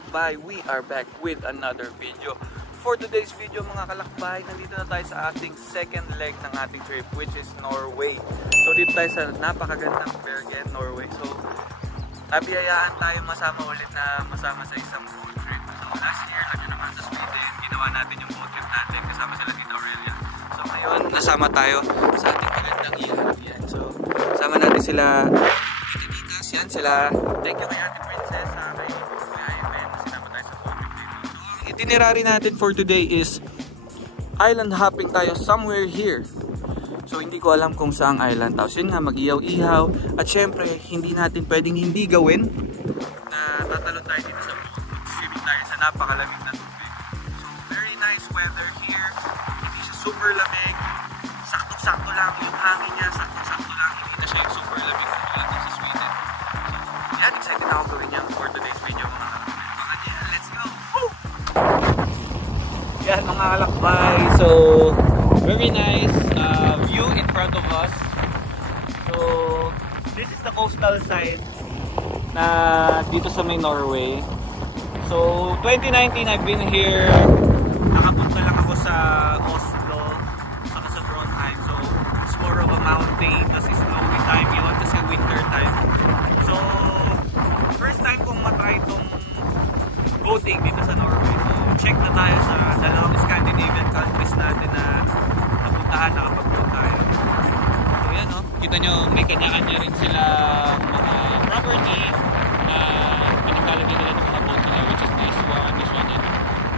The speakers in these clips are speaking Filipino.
kalakbay, we are back with another video. For today's video mga kalakbay, nandito na tayo sa ating second leg ng ating trip, which is Norway. So dito tayo sa napakagandang Bergen, Norway. So nabiyayaan tayo masama sa isang boat trip. So last year, alam nyo naman sa Sweden, ginawa natin yung boat trip natin kasama sila Tita Aurelia. So ngayon, nasama tayo sa ating magandang ihaw yan. So kasama natin sila Tititas, yan sila. Thank you kay Ate Princess, kay Kuya Ivan, sinama tayo sa boat trip dito. So ang itinerary natin for today is island hopping tayo somewhere here. So hindi ko alam kung saang island. Tapos yun nga, mag-ihaw-ihaw. At syempre, hindi natin pwedeng hindi gawin na tatalon tayo dito sa boat. Swimming tayo sa napakalamig na tubig. So very nice weather here. Hindi siya super lamig. Sakto-sakto lang yung hangin niya. Sakto-sakto lang. Hindi na siya yung super lamig na tulad sa Sweden. So yan, excited ako gawin yan for today's video mga kalakbay. Let's go! Woo! Yan mga kalakbay. So very nice view in front of us. So this is the coastal side na dito sa may Norway. So 2019 I've been here. Nakapunta lang ako sa Oslo, saka sa Trondheim. So it's more of a mountain kasi snowy time yun, kasi winter time. So first time kong matry itong boating dito sa Norway. So check na tayo sa dalawang Scandinavian countries natin na nakapag-boat tayo. So yan o, kita nyo may kanya-kanya rin sila mga property na pinakalagay nila ng mga boat nila, which is this one, and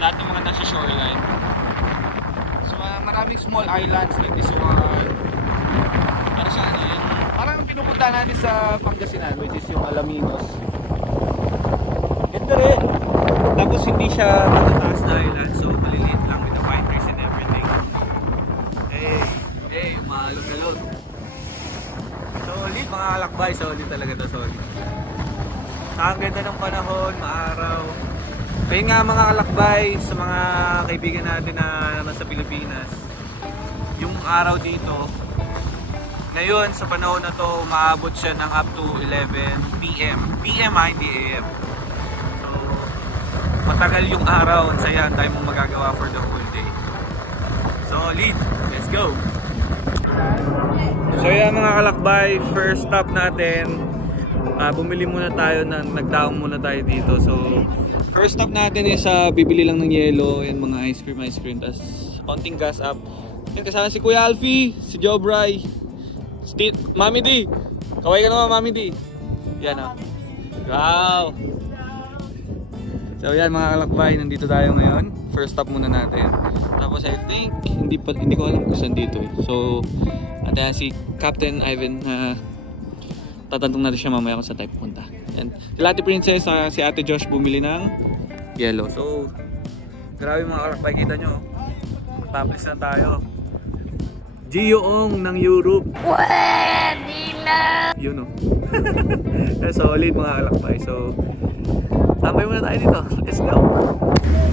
lahat ng mga nasa shoreline. So maraming small islands like this one. Para sa ano yun, parang pinupunta natin sa Pangasinan, which is yung Alaminos. Ganda rin. Tapos hindi siya matataas na island, so maliliit lang with the pine trees and everything. Hey, malog-alog. Solid mga kalakbay, solid talaga to, solid. Ang ganda ng panahon, maaraw. Kaya nga mga kalakbay, sa mga kaibigan natin na nasa Pilipinas, yung araw dito, ngayon sa panahon na to, umaabot siya ng up to 11 PM. PM hindi AM. So, matagal yung araw, ang saya, ang tayo mong magagawa for the whole day. Solid, let's go! So yan mga kalakbay, first stop natin, bumili muna tayo, nagdaong muna tayo dito. So first stop natin is bibili lang ng yelo and mga ice cream, tas konting gas up. Yan kasama si Kuya Alfie, si Jobray, Mami D. Kaway ka naman Mami D. Yan o. Wow! So yan mga kalakbay, nandito tayo ngayon. First stop muna natin. Tapos I think hindi ko alam kung saan dito eh. So at si Captain Ivan tatantong natin siya mamaya kung saan tayo pupunta. And sila Ate Princess, si Ate Josh bumili ng yellow. So grabe mga kalakbay, kita nyo. Tapos na tayo. Gioong ng Europe. Pwede na! Yun o. Solid mga kalakbay. So tambay muna tayo dito. Let's go!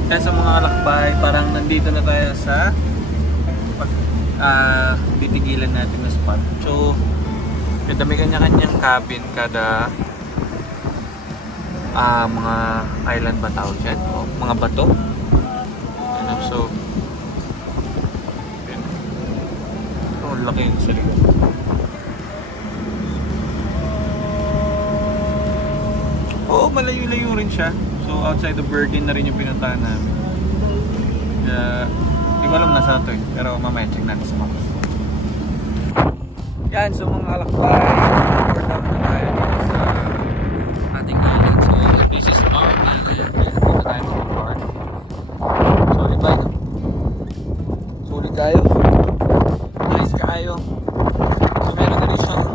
Kaya sa mga kalakbay, parang nandito na tayo sa titigilan natin na spot. So may kanya-kanyang cabin kada mga island ba tawag dyan? O mga bato. So laki yung sa likod. Oo, malayo-layo rin siya. So outside of Bergen na rin yung pinuntahan namin. Hindi ko alam nasa ito eh. Pero mamaya check natin sa maps. Yan, so mga kalakbay, for down na tayo dito sa ating island. So this is our island. Dito tayo sa park. Solid ba ito? Solid kayo. Nice kayo. So meron na rin siyang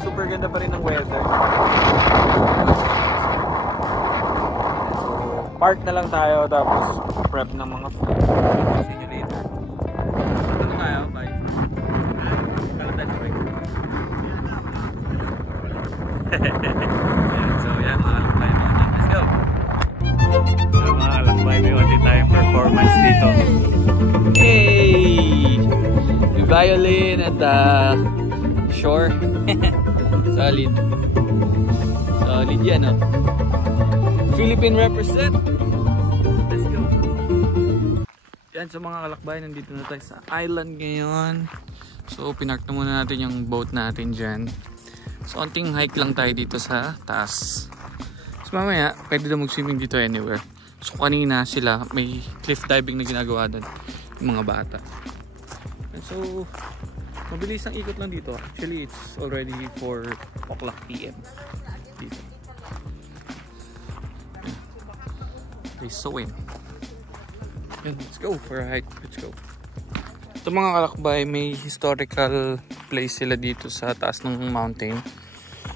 super ganda pa rin ng weather. So, park na lang tayo tapos prep ng mga food. See you later. Ano tayo? Bye. Kala tayo break. So yan mga alakbay. Let's go! Mga alakbay, may only tayong performance dito. Hey! The violin at shore. Solid. Solid yan, oh. Philippine represent. Let's go. Yan, so mga kalakbay, nandito na tayo sa island ngayon. So pinark na muna natin yung boat natin dyan. So onting hike lang tayo dito sa taas. So mamaya pwede na mag-swimming dito anywhere. So kanina sila may cliff diving na ginagawa doon, yung mga bata. And so mabilis ang ikot lang dito. Actually it's already 4 o'clock PM dito. Okay, so let's go for a hike. Let's go. Ito mga kalakbay, may historical place sila dito sa taas ng mountain.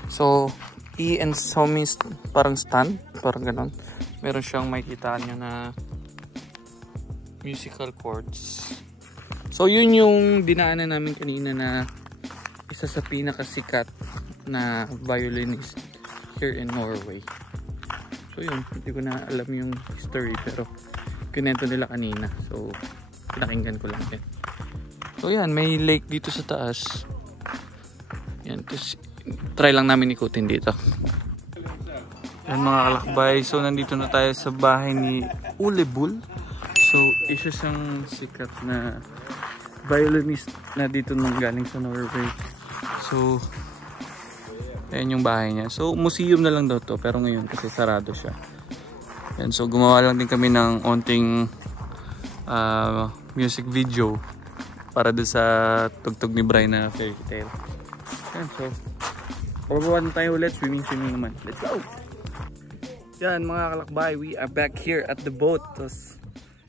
So, and so means parang stand, parang ganon. Meron siyang makikita nyo na musical chords. So, yun yung dinaanan namin kanina na isa sa pinakasikat na violinist here in Norway. So, yun. Hindi ko na alam yung history pero kinento nila kanina. So, pinakinggan ko lang din. So, yan. May lake dito sa taas. Yan. Tapos, try lang namin ikutin dito. Yan mga kalakbay. So, nandito na tayo sa bahay ni Ole Bull. So, isa siyang sikat na violinist na dito nang galing sa Norway. So, ayan yung bahay niya. So, museum na lang daw to. Pero ngayon kasi sarado siya. Yan, so gumawa lang din kami ng onting music video para doon sa tugtog ni Brian na fairy tale. Yan, so pagbabawan tayo ulit, swimming naman. Let's go! Yan mga kalakbay, we are back here at the boat. Tapos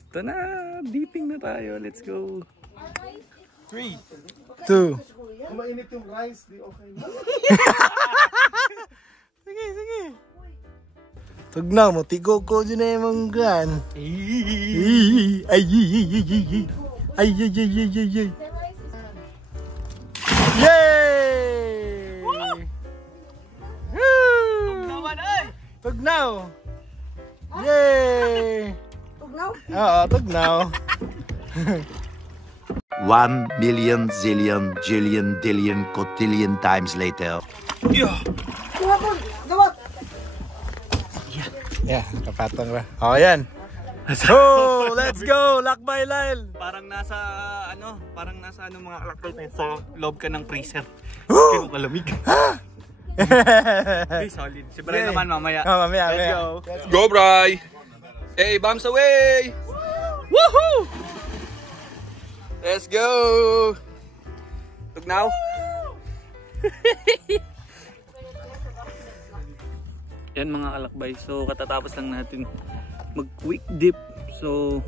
ito na, dipping na tayo. Let's go! 3, 2. Kung mainit yung rice, di okay na. Sige, sige. Tugnaw mo, tigo ko dyan na yung gan. Ay, ay, ay, ay, ay, ay, ay, ay, ay, ay. Yay! Tugnawan ay! Tugnaw! Yay! Tugnaw? Oo, tugnaw. 1 million zillion jillion dillion cotillion times later. Yeah! Gawat! Yeah, kapatong ba? Oh, yan. So, let's go! Lakbay Lyle! Parang nasa mga kalakbay sa loob ka ng freezer. Kaya kalamig. Okay, solid. Si Bray naman mamaya. Oh, mamaya. Let's go. Go, Bray! Hey, bombs away! Woohoo! Let's go! Tugnaw! Yan mga kalakbay. So katatapos lang natin mag quick dip. So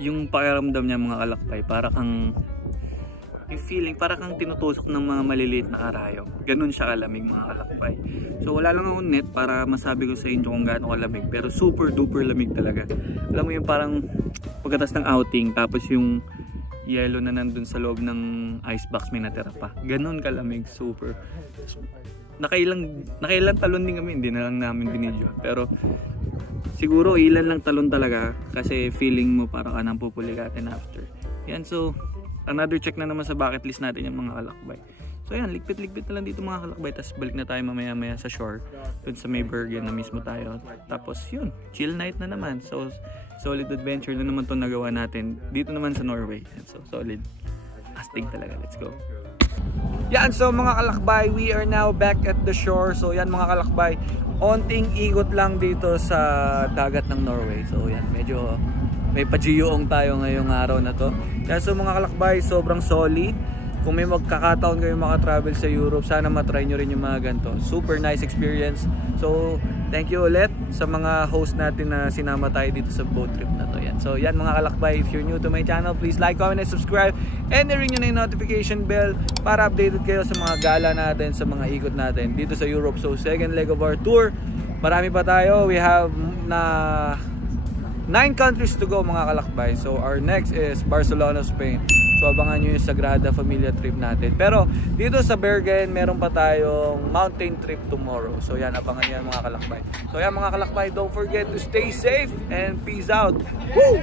yung pakiramdam niya mga kalakbay, para kang yung feeling, para kang tinutusok ng mga maliliit na karayo. Ganun siya kalamig mga kalakbay. So wala lang akong net para masabi ko sa inyo kung gaano kalamig, pero super duper lamig talaga. Alam mo yung parang pagkatas ng outing, tapos yung yellow na nandun sa loob ng icebox may natira pa. Ganun kalamig, super. Nakailang talon din kami, hindi na lang namin binidyo. Pero siguro ilan lang talon talaga kasi feeling mo para ka nang pupuligatin after. Yan, so another check na naman sa bucket list natin yung mga kalakbay. So yan, ligpit-ligpit na lang dito mga kalakbay. Tapos balik na tayo mamaya-maya sa shore. Dun sa may Bergen na mismo tayo. Tapos yun, chill night na naman. So solid adventure na naman to nagawa natin dito naman sa Norway. Yan, so solid. Astig talaga, let's go. Yan, so mga kalakbay, we are now back at the shore. So yan mga kalakbay, onting ikot lang dito sa dagat ng Norway. So yan, medyo may pajiyuong tayo ngayong araw na to. Yan, so mga kalakbay, sobrang solid. Kung may magkakataon kayo makatravel sa Europe, sana matry nyo rin yung mga ganito. Super nice experience. So thank you ulit sa mga host natin na sinama tayo dito sa boat trip na to. Yan. So yan mga kalakbay, if you're new to my channel, please like, comment, and subscribe. And ring nyo na yung notification bell para updated kayo sa mga gala natin, sa mga ikot natin dito sa Europe. So second leg of our tour, marami pa tayo. We have 9 countries to go mga kalakbay. So our next is Barcelona, Spain. So abangan nyo yung Sagrada Familia trip natin. Pero dito sa Bergen, meron pa tayong mountain trip tomorrow. So yan, abangan nyo yan mga kalakbay. So yan mga kalakbay, don't forget to stay safe and peace out. Woo!